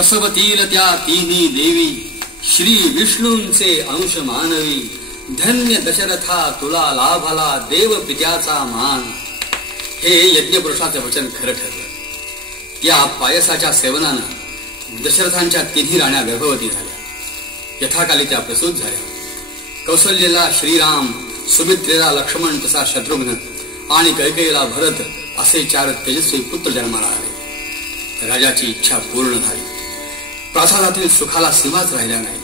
प्रसवतील त्या तिन्ही देवी, श्री विष्णूंचे अंश मानवी. धन्य दशरथा तुला लाभला देव पित्याचा मान. हे यज्ञपुरुषाचे वचन खरं ठरलं. या पायसाच्या सेवनानं दशरथांच्या तिन्ही राण्या गर्भवती झाल्या. यथाकाली त्या प्रसूत झाल्या. कौसल्येला श्रीराम, सुमित्रेला लक्ष्मण, तसा शत्रुघ्न आणि कैकेयीला भरत असे 4 तेजस्वी पुत्र जन्माला आले. राजाची इच्छा पूर्ण झाली. प्रासादातील सुखाला सीमाच राहिल्या नाही.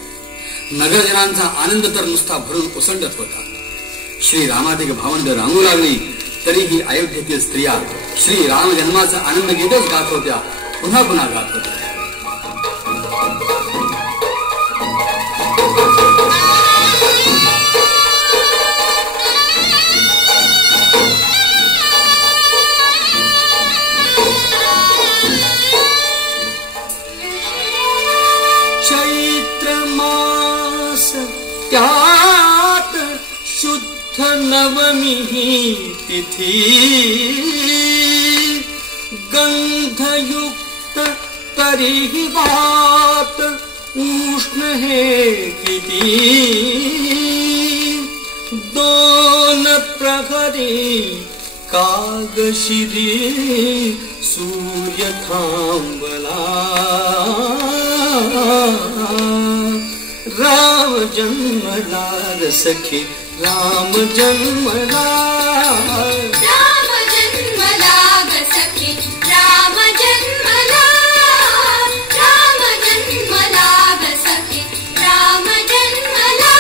नगरजनांचा आनंद तर नुसता भरून ओसंडत होता. श्रीरामाधिक भावंड रांगू लागली तरीही अयोध्येतील स्त्रिया श्री राम जन्माचा आनंद गीतच गात होत्या, पुन्हा पुन्हा गात होत्या. त्यात शुद्ध नवमी तिथी, गंधयुक्त तरीही वात उष्ण हे किती. 2 प्रहरी कागशिरी सूर्य थांबला. राम जन्मला ग सखी, राम जन्मला. राम जन्मला ग सखी, राम जन्मला. राम जन्मला ग सखी, राम जन्मला.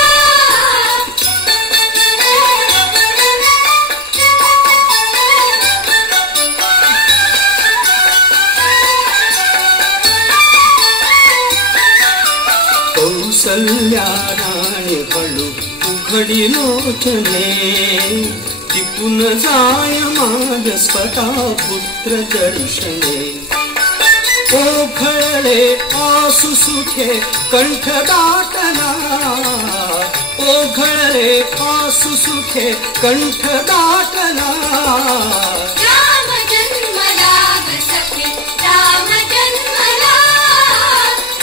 कौसल्या राणी हळू उघडी लोचने, टिपून जाय माझ स्वतः पुत्र दर्शने. ओघळले आसु सुखे कंठ दाटला. ओघळले आसु सुखे कंठ दाटला. राम जन्मला ग सखी, राम जन्मला.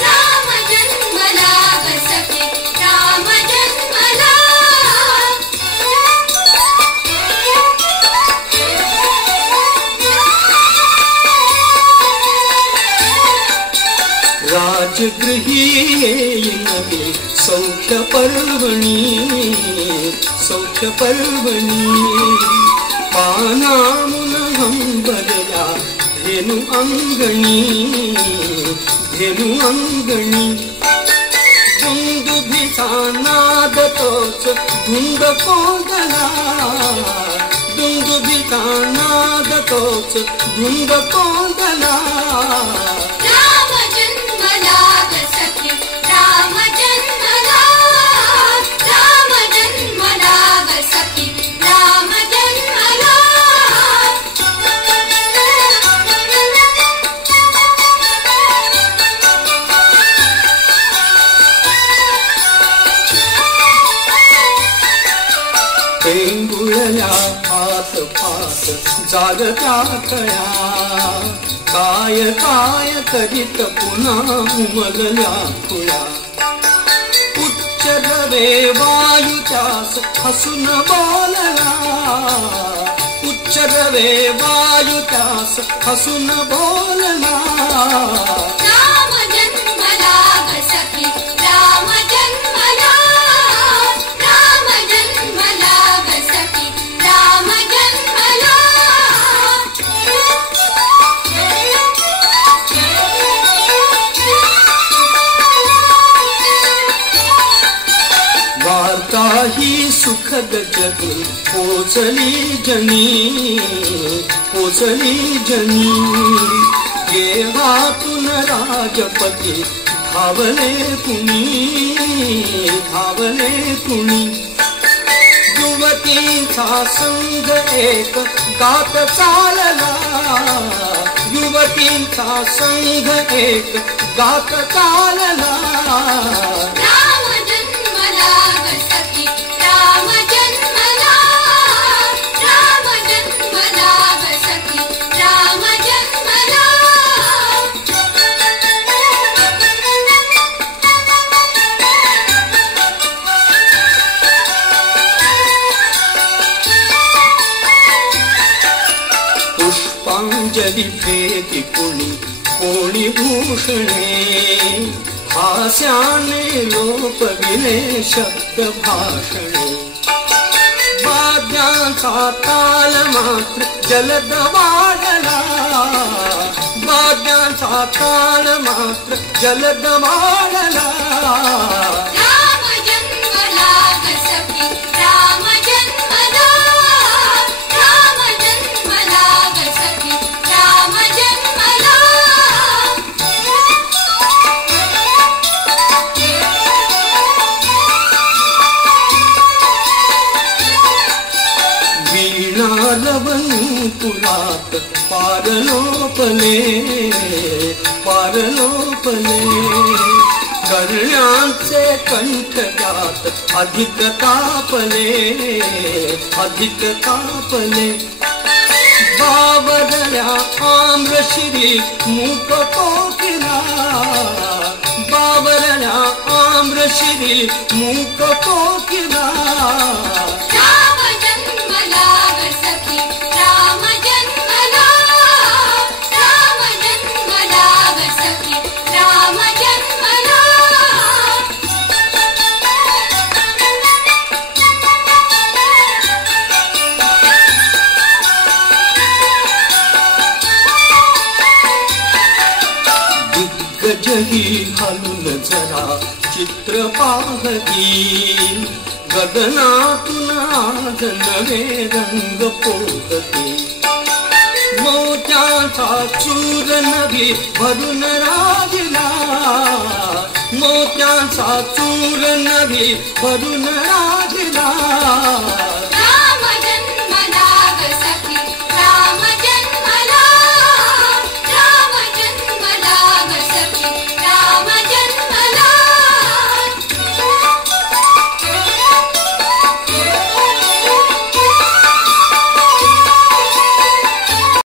राम जन्मला ग सखी, राम जन्मला. राजगृही नवे सौख्य पर्वणी. सौख्य पर्वणी पानामुन हंबरल्या धेनु अंगणी. धेनु अंगणी दुंदुभीचा नाद तोच धुंद कोंडला. दुंदुभीचा नाद तोच धुंद कोंडला. राम जन्मला ग सखी, राम जन्मला. राम जन्मला ग सखी, राम जन्मला. पेंगुळल्या हात पात जागत्या कळ्या. काय काय करीत पुन्हा उमलल्या खुळ्या. उच्च रवे वायू त्यास हसून बोलला. उच्च रवे वायू त्यास हसून बोलला. राम जन्मला ग सखी, राम जन्मला. राम जन्मला ग सखी, राम जन्मला. वार्ता ही सुखद जगी पोचली जनी. पोचली जनी गेहातून राजपती धावले कुणी. धावले कुणी युवतीचा संग एक गात चालला. युवतीचा संग एक गात चालला. राम जन्मला ग सखी, राम जन्मला. राम जन्मला ग सखी, राम जन्मला. प्रांजली भेटी कुणी कोणी भूषणे हास्याने लोपविले शब्द भाषणे वाद्यांचा ताल मात्र जलद वाढला वाद्यांचा ताल मात्र जलद वाढला राम जन्मला ग सखी राम जन्मला राम जन्मला ग सखी राम जन्मला वीणा लवणी पुरात पारलोपले पारलोपले गरळ्यांचे कंठ गात अधिक तापले अधिक तापले बावरल्या आम्रशिरी मूक कोकिला बावरल्या आम्रशिरी मूक कोकिला राम जन्मला ग सखी राम जन्मला राम जन्मला ग सखी राम जन्मला दिग्गजही हलून जरा चित्र पाहती गगनातून आज नवे रंग पोहते मोत्याचा चूर नभी भरून राहिला मोत्याचा चूर नभी भरून राहिला